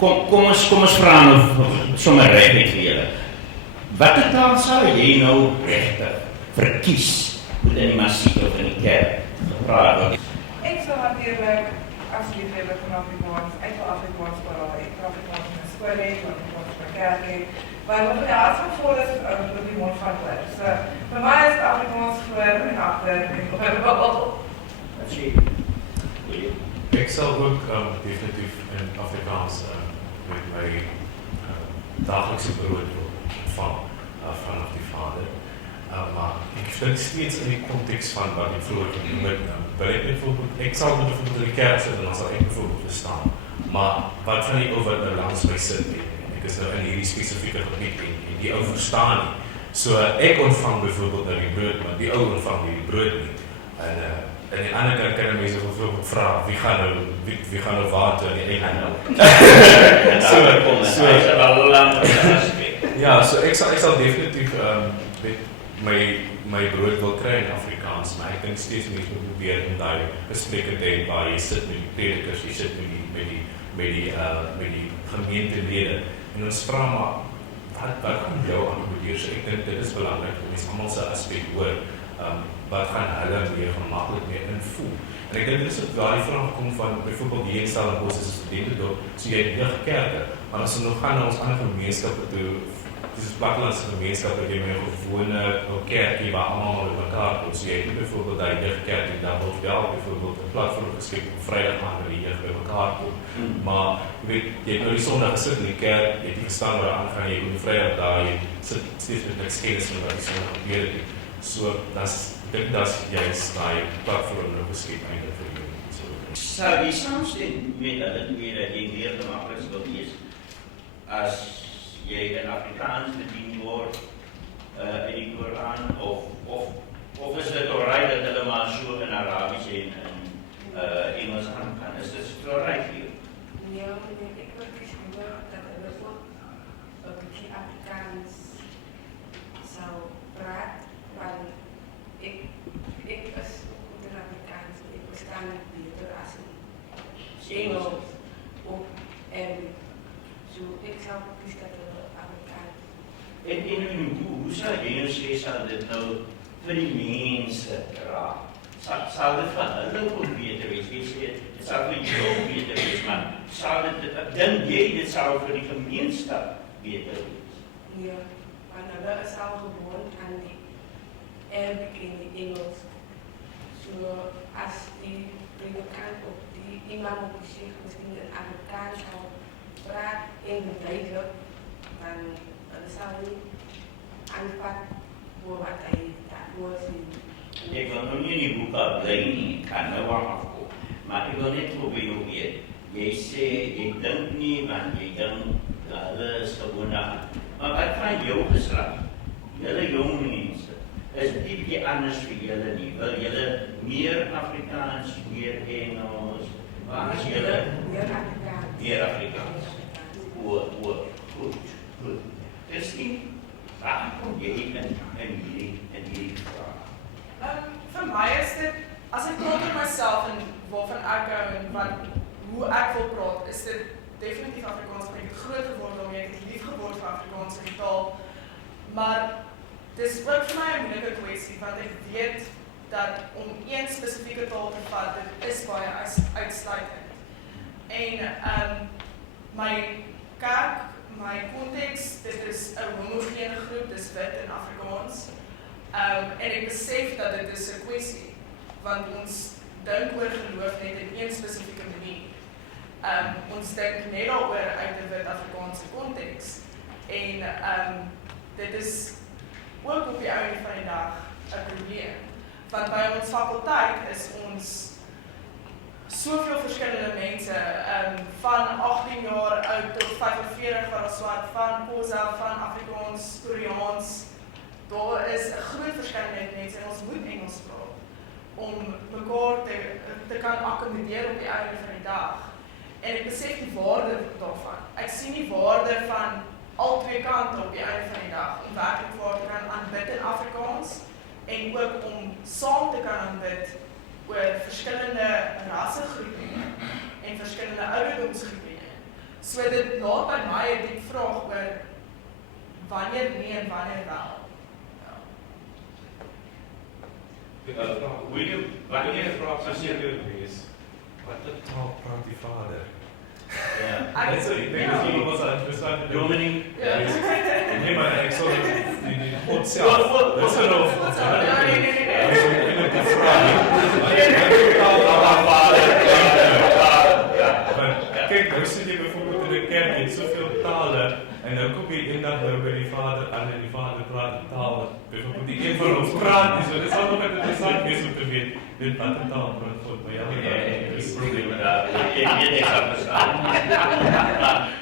Kom ons vra nou sommer reg net vir julle. Watter taal sal jy nou regtig verkies moet in die masiek of in die kerk gepraat word? Ek sal natuurlijk afsluiten van Afrikaans, ek wil Afrikaans vooral, ek wil Afrikaans in die skool hê, ek wil Afrikaans in die kerk hê, maar wat die hartsgevoel is, op die mond van hoor. So, vir my is Afrikaans voor en achter en oor. Wat sê jy? Ek sal ook definitief in Afrikaans met my dagelijkse brood ontvang vanaf die vader. Maar ek dink steeds in die konteks van wat ek vroeger genoem het, ek sal bijvoorbeeld in die kerk sit en dan sal ek bijvoorbeeld verstaan. Maar wat van die ou wat nou langs my sit, ek is nou in hierdie spesifieke gebied en die ou verstaan nie. So ek ontvang bijvoorbeeld nou die brood, maar die ou ontvang die brood nie. En die ander kant kan mense bijvoorbeeld vra, wie gaan nou water in die eie nou? Ja, so ek sal definitief my brood wil kry in Afrikaans, maar ek dink steeds mense moet probeer in daai gesprekke te hê waar jy sit met die predikers, jy sit met die gemeentelede en ons vra maar wat gaan jou aanbeweeg? So ek dink dit is belangrik om mense almal se aspek hoor, wat gaan hulle meer gemaklik mee invoel. En ek dink dit is waar die vraag kom van byvoorbeeld die Stellenbosch is 'n studentendorp, so jy het lig kerke, maar as ons nog gaan na ons ander gemeenskappe toe, dis plattelandse gemeenskap dat jy met 'n gewone kerkie waar almal met mekaar kom. So jy het byvoorbeeld daai jeugkerk en dan word wel byvoorbeeld 'n platform geskep op Vrydag aand waar die jeug by mekaar kom. Maar jy weet, jy het nou die Sondag gesit in die kerk, jy het nie verstaan wat daar aangaan, jy kom die Vrydag daar, jy sit steeds met niks kennis van wat die Sondag gebeur het. So dit is juist daai platform nou geskep eintlik vir jou. Sou jy saamstem met dat jy meer gemaklik wil wees as jy in Afrikaans bedien word in die Koran of is dit alright dat hulle maar so in Arabies en in Engels aangaan? Is dit alright vir jou? Ja, ek wil gesien dat hulle ook 'n bietjie Afrikaans sou praat, want ek is goed in Afrikaans, ek verstaan het beter as in Engels of Arabic. So ek sou kies dat hulle Afrikaans. En hoe sal jy nou sê, sal dit nou vir die mense raak? Sal dit van hulle ook beter wees? Jy sê, dit sal vir jou beter wees, maar dink jy dit sal vir die gemeenskap beter wees? Ja, want hulle is al gewoond aan die Arabic en die Engels. So as die predikant of die imam op die sheikh miskien in Afrikaans sal praat en duidelik, dan sal hy aanpak voor wat hy daarvoor sien. Ek wil nou nie in die boek bly nie, kan nou wel afkom. Maar ek wil net probeer jou weet. Jy sê, jy dink nie, want jy dink hulle is gewoon daar. Maar wat van jou geslag? Julle jong mense, is dit bietjie anders vir julle nie? Wil julle meer Afrikaans, meer Engels? Waar is julle? Meer Afrikaans. Meer Afrikaans. Goed. Christine, waar kom jy in hierdie vraag? Vir my is dit, as ek praat oor myself en waarvan ek hou en hoe ek wil praat, is dit definitief Afrikaans. Ek het groot geword daarmee, ek het lief geword vir Afrikaanse taal, maar dis ook vir my 'n moeilike kwessie, want ek weet dat om een spesifieke taal te vat, dit is baie uitsluitend. En my kerk, my konteks, dit is 'n homogene groep, dis wit en Afrikaans. En ek besef dat dit is 'n kwessie, want ons dink oor geloof net in een spesifieke manier. Ons dink net daaroor uit 'n wit Afrikaanse konteks. En dit is ook op die einde van die dag 'n probleem. Want by ons fakulteit is ons soveel verskillende mense, van 18 jaar oud tot 45 wat ons wat, van Xhosa, van Afrikaans, Koreaans. Daar is 'n groot verskeidenheid mense en ons moet Engels praat om mekaar te kan akkommodeer op die einde van die dag. En ek besef die waarde daarvan. Ek sien die waarde van al twee kante op die einde van die dag, om werklik voor te kan aanbid in Afrikaans en ook om saam te kan aanbid oor verskillende rassegroepe en verskillende ouderdomsgroepe. So dit laat by my 'n diep vraag oor wanneer nee en wanneer wel. William, wanneer vraag as jy wil wees, watter taal praat die vader? ja, Dit is ek dink dit was 'n interessante Dominic, Nee, maar ek sou die God self. Dis er of. Kyk, nou sit jy byvoorbeeld in 'n kerk en soveel tale en nou kom jy eendag nou by die Vader aan en die Vader praat die taal. Byvoorbeeld die een van ons praat nie, so dit sal nog interessant wees om te weet dit watter taal praat God by jou. ek het 'n probleem daar. Ek het verstaan.